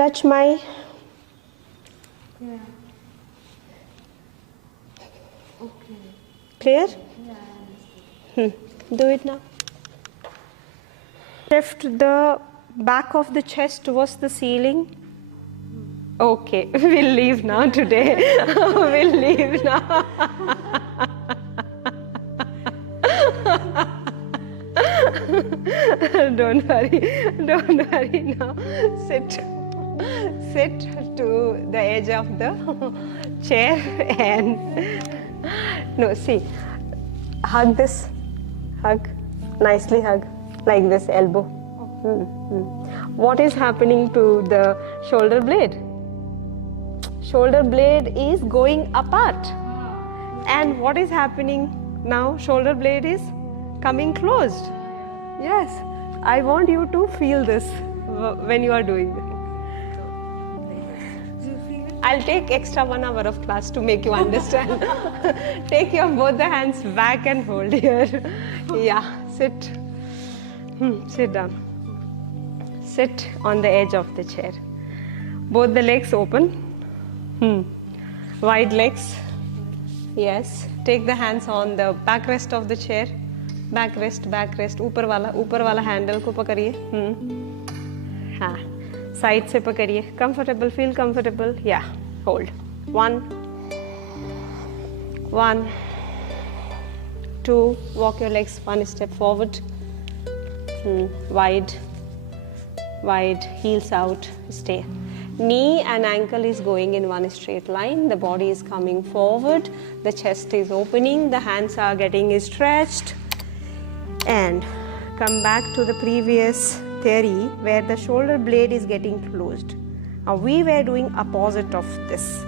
touch my clear? Do it now. Shift the back of the chest towards the ceiling. Okay, we'll leave now today. We'll leave now. Don't worry now. Sit to the edge of the chair and no, see, hug this, hug, nicely hug, like this elbow. What is happening to the shoulder blade? Shoulder blade is going apart. And what is happening now? Shoulder blade is coming closed. Yes, I want you to feel this when you are doing it. I'll take extra 1 hour of class to make you understand. Take your both the hands back and hold here. Yeah, sit. Sit down. Sit on the edge of the chair. Both the legs open. Wide legs. Yes. Take the hands on the backrest of the chair. Backrest. ऊपर वाला handle को पकड़िए. हाँ. Side से पकड़िए. Comfortable. Feel comfortable. Yeah. Hold. 1, 2. Walk your legs 1 step forward. Wide. Heels out. Stay. Knee and ankle is going in one straight line. The body is coming forward. The chest is opening. The hands are getting stretched. And come back to the previous theory where the shoulder blade is getting closed. Now we were doing opposite of this.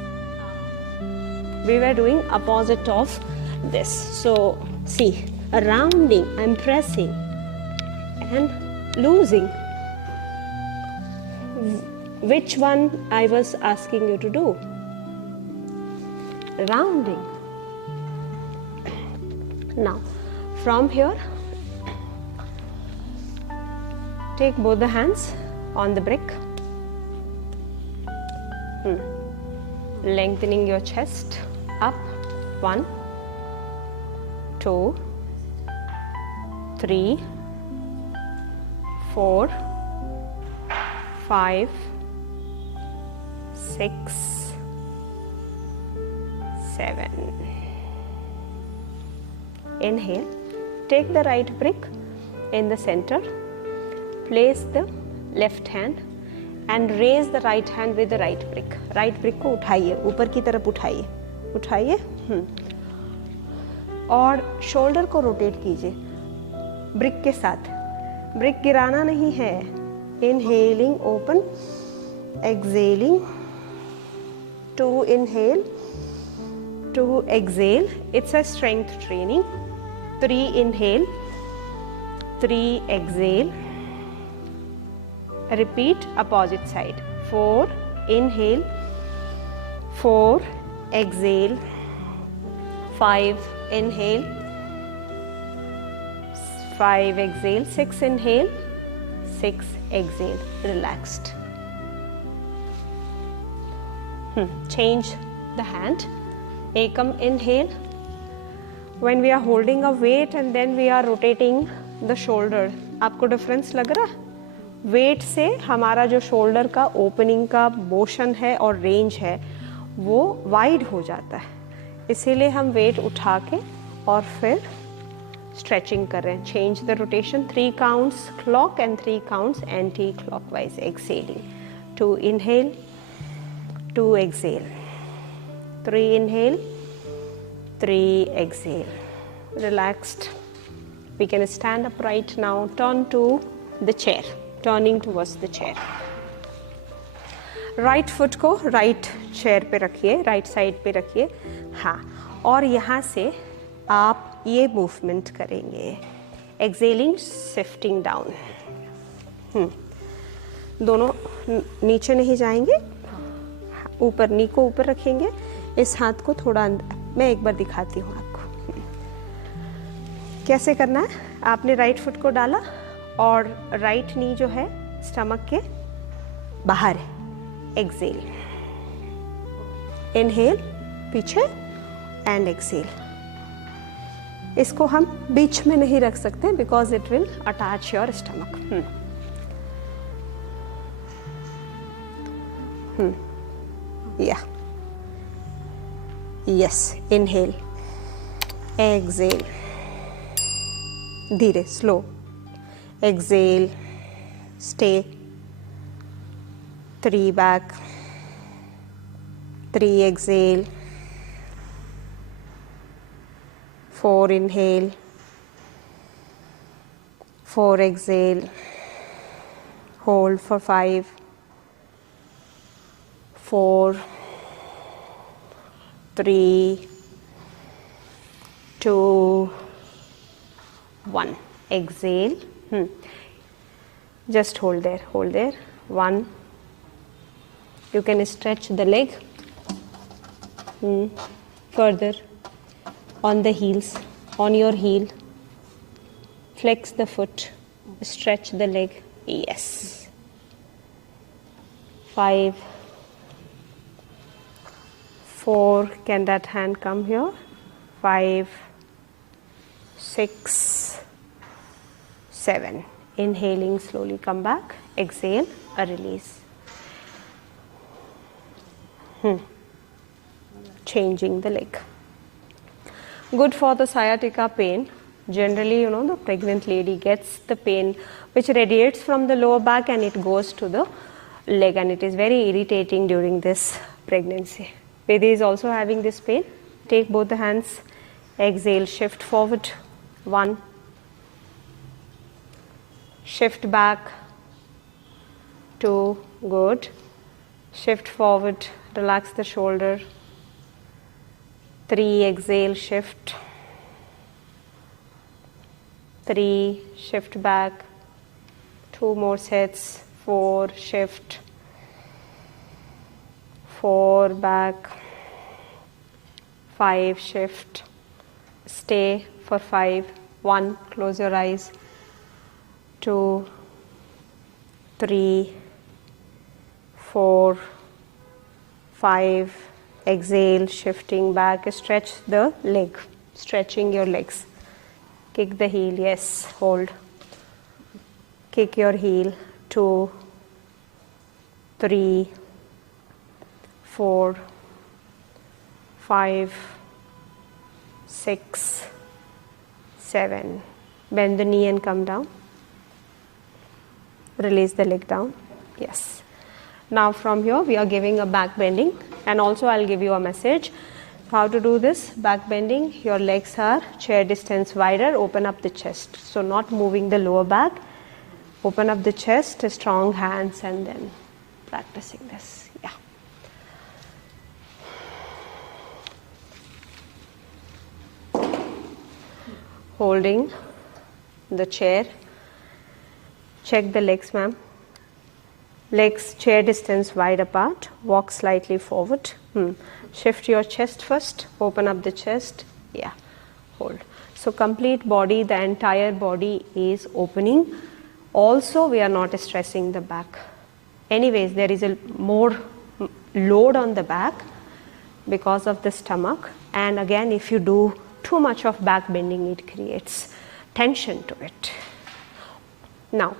So see, a rounding, I'm pressing and losing. Which one I was asking you to do? Rounding. Now from here, take both the hands on the brick. Lengthening your chest up. 1, 2, 3, 4, 5, 6, 7. Inhale. Take the right brick in the center. Place the left hand and raise the right hand with the right brick. Right brick को उठाइए, ऊपर की तरफ उठाइए, और shoulder को rotate कीजिए brick के साथ. ब्रिक गिराना नहीं है. Inhaling, open. Exhaling. 2 inhale, 2 exhale. It's a strength training. 3 inhale, 3 exhale. Repeat opposite side. 4 inhale, 4 exhale, 5 inhale, 5 exhale, 6 inhale, 6 exhale. Relaxed. Change the hand. Ekam inhale. When we are holding a weight and then we are rotating the shoulder, आपको difference लग रहा है? Wait से हमारा जो shoulder का opening का motion है और रेंज है वो वाइड हो जाता है. इसीलिए हम वेट उठा के और फिर स्ट्रेचिंग कर रहे हैं. Change the rotation. 3 counts clock and 3 counts anti clockwise. Excelling. 2 inhale, 2 exhale, 3 inhale, 3 exhale. Relaxed. We can stand upright now. Turn to the chair. Turning towards the chair. Right foot को right chair पे रखिए, right side पे रखिए. हाँ, और यहाँ से आप ये movement करेंगे. Exhaling, shifting down. दोनों नीचे नहीं जाएंगे. ऊपर, नी को ऊपर रखेंगे. इस हाथ को थोड़ा अंदर. मैं एक बार दिखाती हूँ आपको कैसे करना है. आपने राइट फुट को डाला और राइट नी जो है स्टमक के बाहर है. exhale. Inhale, पीछे and exhale. इसको हम बीच में नहीं रख सकते because it will attach your stomach. Yeah. Yes. Inhale. Exhale. धीरे, slow. Exhale. Stay. 3 back. 3 exhale. 4 inhale. 4 exhale. Hold for 5. 4, 3, 2, 1. Exhale. Just hold there, hold there. 1. You can stretch the leg further on the heels, on your heel. Flex the foot, stretch the leg. Yes. 5, 4. Can that hand come here? 5, 6, 7. Inhaling, slowly come back. Exhale, a release. Changing the leg. Good for the sciatica pain. Generally, the pregnant lady gets the pain which radiates from the lower back and it goes to the leg, and it is very irritating during this pregnancy. Vidhi is also having this pain. Take both the hands. Exhale, shift forward. 1. Shift back. 2. Good. Shift forward. Relax the shoulder. 3. Exhale, shift. 3. Shift back. 2 more sets. 4. Shift. 4. Back. 5. Shift. Stay for 5. 1. Close your eyes. 2, 3, 4, 5. Exhale, shifting back. Stretch the leg, stretching your legs. Kick the heel, yes, hold. Kick your heel. 2, 3, 4, 5, 6, 7. Bend the knee and come down. Release the leg down. Yes. Now from here we are giving a back bending, and also I'll give you a message how to do this back bending. Your legs are chair distance wider. Open up the chest, so not moving the lower back. Open up the chest, strong hands, and then practicing this. Yeah. Holding the chair. Check the legs, ma'am. Legs chair distance wide apart. Walk slightly forward. Shift your chest first. Open up the chest. Yeah. Hold. So complete body, the entire body is opening. Also, we are not stressing the back. Anyways, there is a more load on the back because of the stomach. And again, if you do too much of back bending, it creates tension to it. Now,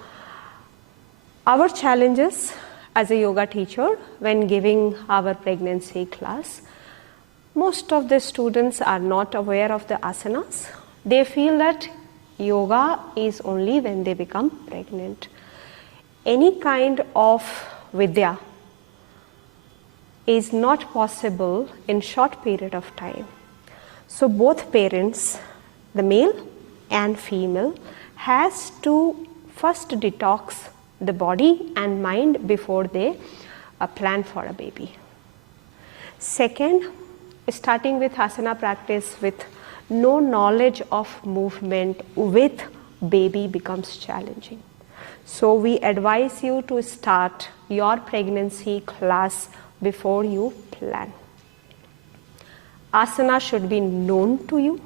our challenges as a yoga teacher when giving our pregnancy class, most of the students are not aware of the asanas. They feel that yoga is only when they become pregnant. Any kind of vidya is not possible in short period of time. So both parents, the male and female, has to first detox the body and mind before they plan for a baby. Second, starting with asana practice with no knowledge of movement with baby becomes challenging. So we advise you to start your pregnancy class before you plan. Asana should be known to you,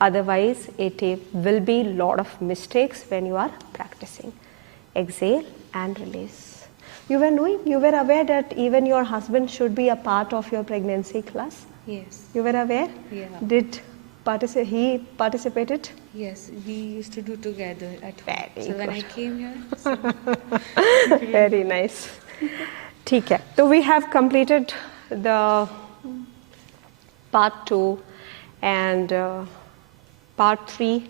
otherwise it will be lot of mistakes when you are practicing. Exhale and release. You were knowing, you were aware that even your husband should be a part of your pregnancy class? Yes. You were aware? Yeah. Did he participated? Yes, we used to do together at home. Very So when I good. came here, so Very nice. ठीक है. So we have completed the part 2 and part 3.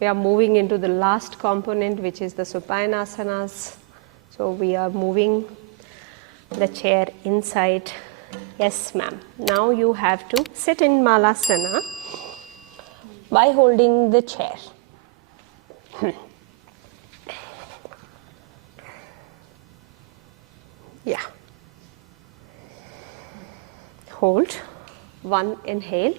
We are moving into the last component, which is the supinasanas. So we are moving the chair inside. Yes, ma'am. Now you have to sit in malasana by holding the chair. Yeah. Hold. One inhale.